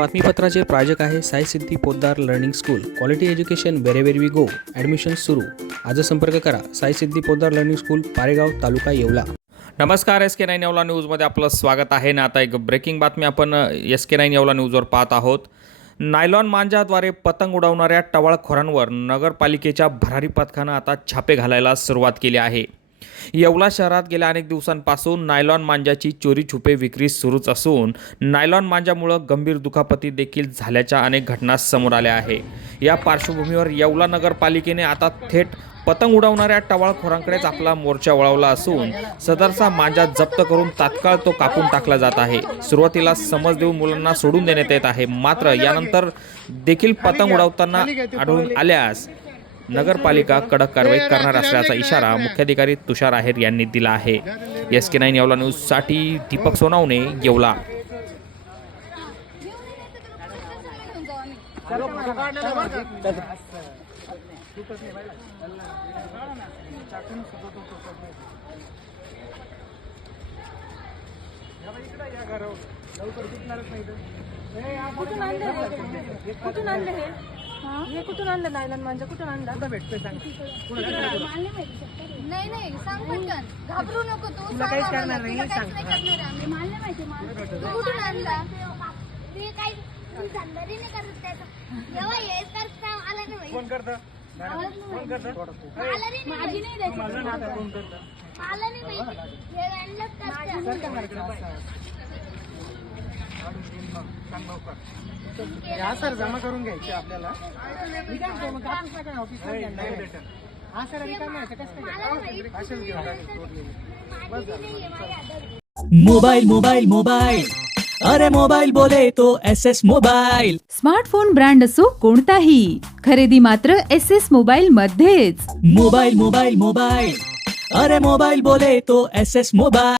बातमीपत्राचे प्रायोजक आहे Sai Siddhi Poddar learning school. Quality education wherever we go admission सुरू. आज संपर्क करा. Sai Siddhi Poddar learning school Paregaon taluka Yeola. नमस्कार एस के नाईन येवला न्यूजमध्ये आपलं स्वागत आहे. ना आता एक ब्रेकिंग बातमी आपण एस के नाईन येवला न्यूजवर पाहत आहोत. नायलॉन मांजाद्वारे पतंग उडवणाऱ्या टवाळखोरांवर नगरपालिकेच्या भरारी पथकानं आता छापे घालायला सुरुवात केली आहे. येवला शहरात गेल्या अनेक दिवसांपासून नायलॉन मांजाची चोरी छुपे विक्री सुरूच असून नायलॉन मांजामुळं गंभीर दुखापती देखील झाल्याच्या अनेक घटना समोर आल्या आहे. या पार्श्वभूमीवर येवला नगरपालिकेने आता थेट पतंग उडवणाऱ्या टवाळखोरांकडेच आपला मोर्चा वळवला असून सदरचा मांजा जप्त करून तात्काळ तो कापून टाकला जात आहे. सुरुवातीला समज देऊन मुलांना सोडून देण्यात येत आहे. मात्र यानंतर देखील पतंग उडवताना आढळून आल्यास नगरपालिका कडक कारवाई करणार असल्याचा इशारा मुख्याधिकारी तुषार आहेर यांनी दिला आहे. एस के नाईन येवला न्यूजसाठी दीपक सोनावणे येवला. कुठून आणले हे? कुठून आणले हे हे कुठून आणलं? नायलॉन मांजा कुठून आणला नाही नाही सांग पटकन. घाबरू नको तू तुला काहीच करणार नाही सांग. मानले माहिती तू कुठून आणला? ते काही तू धंदारी नाही करत त्याचा. जेव्हा करता आला नाही कोण करतं मला नाही माझी नाही हे रॅन्डम हा सर जमा करून घ्यायचे आपल्याला. मी काय म्हणतो, मग ऑफिसला. हा सर रिकामी आहे, तर कसं काय? असेल घेऊन टाका. मोबाइल मोबाइल मोबाइल अरे मोबाइल बोले तो S S mobile smartphone brand असो कोणताही खरेदी मात्र एस एस मोबाईल मध्येच. मोबाइल मोबाइल मोबाइल अरे मोबाइल बोले तो एस एस मोबाइल